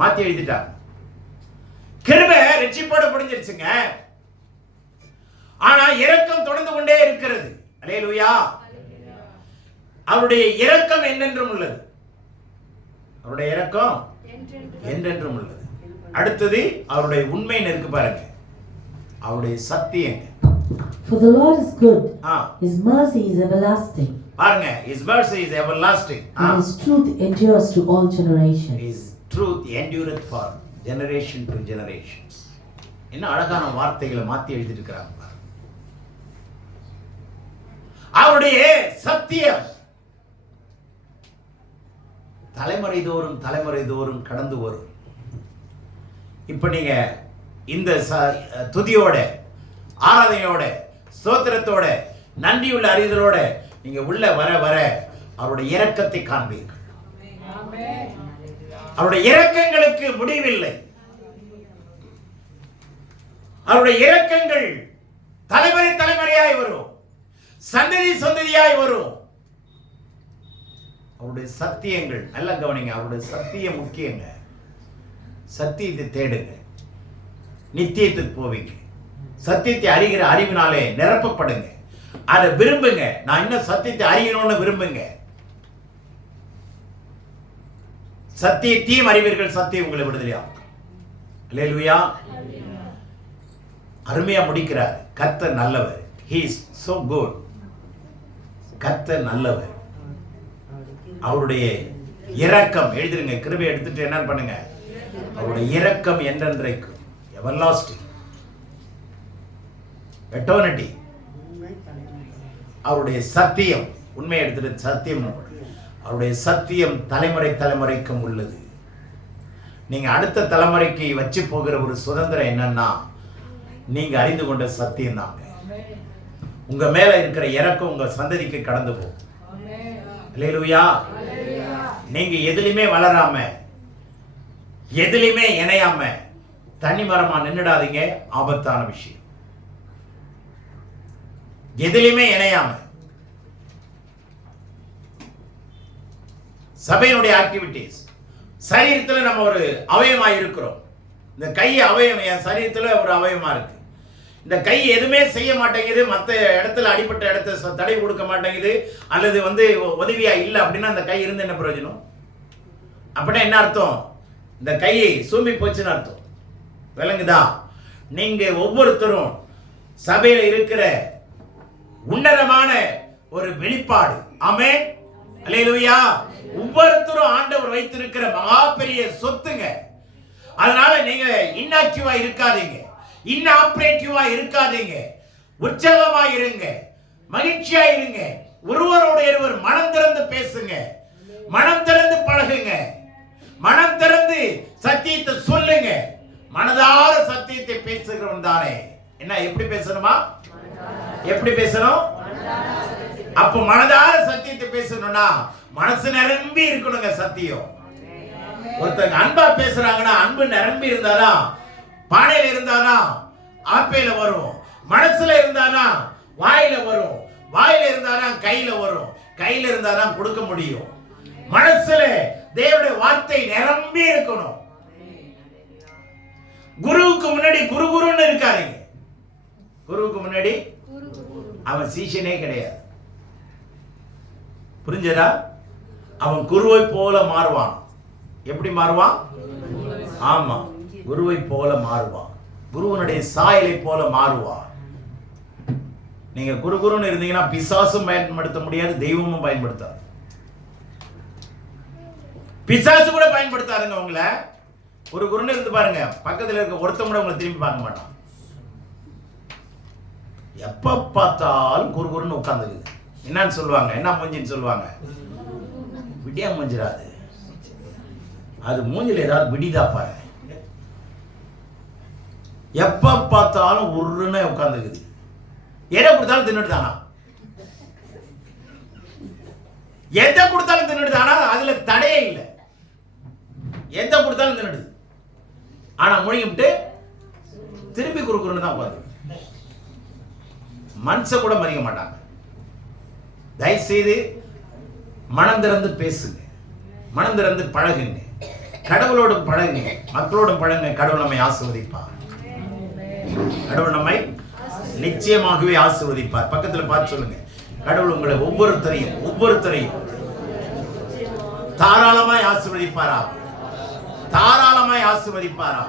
மாத்தி எழுதிட்டாங்க. கிருபை ரட்சிப்போடு முடிஞ்சிருச்சுங்க. ஆனா இரக்கம் தொடர்ந்து கொண்டே இருக்கிறது. அல்லேலூயா. அவருடைய இரக்கம் என்றென்றும் உள்ளது. அவருடைய இரக்கம் என்றென்றும் உள்ளது. அடுத்தது, அவருடைய உண்மைன்னு இருக்கு பாருங்க, அவருடைய சத்தியம். For the Lord is good, His mercy is everlasting. பாருங்க, His mercy is everlasting. And His truth endures to all generations. His truth endureth for generation to generations. என்ன அழகான வார்த்தைகளை மாத்தி எழுதி இருக்கிறாங்க. அவருடைய சத்தியம் தலைமுறை தோறும் தலைமுறை தோறும் கடந்து வரும். இப்ப நீங்க இந்த துதியோட, ஆராதனையோட, ஸ்தோத்திரத்தோட, நன்றியுள்ள அறிதலோட நீங்க உள்ள வர வர அவருடைய இரக்கத்தை காண்பீர்கள். அவருடைய இரக்கங்களுக்கு முடிவில்லை. அவருடைய இரக்கங்கள் தலைமுறை தலைமுறையாய் வரும், சந்ததி சந்ததியாய் வரும். அவருடைய சத்தியங்கள் நல்லா கவனிங்க. அவருடைய சத்தியம் முக்கியங்க. சத்தியத்தை தேடுங்க, நித்தியத்துக்கு போவீங்க. சத்தியத்தை அறிகிற அறிவினாலே நிரப்பப்படுங்க. அதை விரும்புங்க. நான் இன்னும் சத்தியத்தை அறியணும்னு விரும்புங்க. சத்தியத்தையும் அறிவீர்கள், சத்தியம் உங்களை விடுதலையாகும். அல்லேலூயா. அருமையா முடிக்கிறார். கர்த்தர் நல்லவர். He is so good. கர்த்தர் நல்லவர். அவருடைய இரக்கம் எழுதிருங்க. கிருபை எடுத்துட்டு என்ன பண்ணுங்க? அவருடைய இரக்கம் என்றென்றைக்கும், everlasting, eternity. அவருடைய சத்தியம், உண்மை எடுத்துட்டு சத்தியம், அவருடைய சத்தியம் தலைமுறை தலைமுறைக்கும் உள்ளது. நீங்க அடுத்த தலைமுறைக்கு வச்சு போகிற ஒரு சுதந்திரம் என்னன்னா, நீங்க அறிந்து கொண்ட சத்தியம் தாங்க. உங்க மேல இருக்கிற இரக்கம் உங்க சந்ததிக்கு கடந்து போகும். அல்லேலூயா. நீங்க எதிலுமே வளராம, எதிலுமே இணையாம தனி மரமா நின்னுடாதீங்க. ஆபத்தான விஷயம். எதிலுமே இணையாம சபையினுடைய ஆக்டிவிட்டிஸ், சரீரத்தில் நம்ம ஒரு அவயமா இருக்கிறோம். இந்த கை அவயம் என் சரீரத்தில் ஒரு அவயமா இருக்கு. இந்த கை எதுவுமே செய்ய மாட்டேங்குது, மற்ற இடத்துல அடிப்பட்ட இடத்த தடை கொடுக்க மாட்டேங்குது, அல்லது உதவியா இல்லை அப்படின்னா அந்த கை இருந்து என்ன பிரயோஜனம்? அப்படின்னா என்ன அர்த்தம்? இந்த கையை சூமி போச்சுன்னு அர்த்தம். விளங்குதா? நீங்க ஒவ்வொருத்தரும் சபையில இருக்கிற உன்னதமான ஒரு வெளிப்பாடு. ஆமென். அல்லேலூயா. ஒவ்வொருத்தரும் ஆண்டவர் வைத்திருக்கிற மகா பெரிய சொத்துங்க. அதனால நீங்க இன்ஆக்டிவா இருக்காதீங்க, இன்ஆபரேட்டிவா இருக்காதீங்க. உற்சாகமா இருங்க, மகிழ்ச்சியா இருங்க. ஒருவரோடு ஒருவர் மனம் திறந்து பேசுங்க, மனம் திறந்து பழகுங்க, மனம் திறந்து சத்தியத்தை சொல்லுங்க. மனதார சத்தியத்தை பேசுகிறவன் தானே என்ன எப்படி பேசணுமா? எப்படி பேசணும்? அப்ப மனதார சத்தியத்தை பேசணும்னா மனசு நிரம்பி இருக்கணுங்க சத்தியம். ஒருத்தங்க அன்பா பேசுறாங்கன்னா அன்பு நிரம்பி இருந்தாதான் பானையில இருந்தாதான் ஆப்பையில வரும், மனசுல இருந்தாதான் வாயில வரும், வாயில இருந்தாதான் கையில வரும், கையில இருந்தாதான் கொடுக்க முடியும். மனசுல தேவனுடைய வார்த்தை நிரம்பி இருக்கணும். குருவுக்கு முன்னாடி குருன்னு இருக்காருங்க. குருவுக்கு முன்னாடி அவன் சீஷனே கிடையாது. புரிஞ்சதா? அவன் குருவை போல மாறுவான். எப்படி மாறுவான்? ஆமா, குருவை போல மாறுவான். குருவனுடைய சாயலை போல மாறுவான். நீங்க குருன்னு இருந்தீங்கன்னா பிசாசும் பயன்படுத்த முடியாது, தெய்வமும் பயன்படுத்தாது. பிசாசு கூட பயன்படுத்தாதுங்க உங்களை. குருன்னு இருந்து பாருங்க, பக்கத்துல இருக்க ஒருத்தன் கூட உங்களை திரும்பி பார்க்க மாட்டான். எப்ப பார்த்தாலும் குருன்னு உட்கார்ந்துக்குது. என்னன்னு சொல்லுவாங்க? என்ன மூஞ்சின்னு சொல்லுவாங்க? விடியா மூஞ்சிடாது, அது மூஞ்சில ஏதாவது விடிதா பாரு. எப்ப பார்த்தாலும் உருன்னு உட்கார்ந்துக்குது. எதை கொடுத்தாலும் தின்னுட்டு தானா? எதை கொடுத்தாலும் தின்னுட்டு தானா? அதுல தடையே இல்லை. எதை கொடுத்தாலும் தின்னுடு. ஆனா மொழிகிட்டு திருப்பி குறுக்குன்னு தான் உட்காந்து. மனசை கூட மதிக்க மாட்டாங்க. தயவுசெய்து மனம் திறந்து பேசுங்க, மனம் திறந்து பழகுங்க, கடவுளோடு பழகுங்க, மக்களோடு பழகுங்க. கடவுள் நம்மை ஆசீர்வதிப்பார். கடவுள் நம்மை நிச்சயமாகவே ஆசீர்வதிப்பார். பக்கத்துல பார்த்து சொல்லுங்க, கடவுள் உங்களை ஒவ்வொருத்தரையும் தாராளமாய் ஆசீர்வதிப்பாரா, தாராளமாய் ஆசீர்வதிப்பாரா.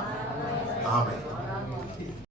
ஆமென்.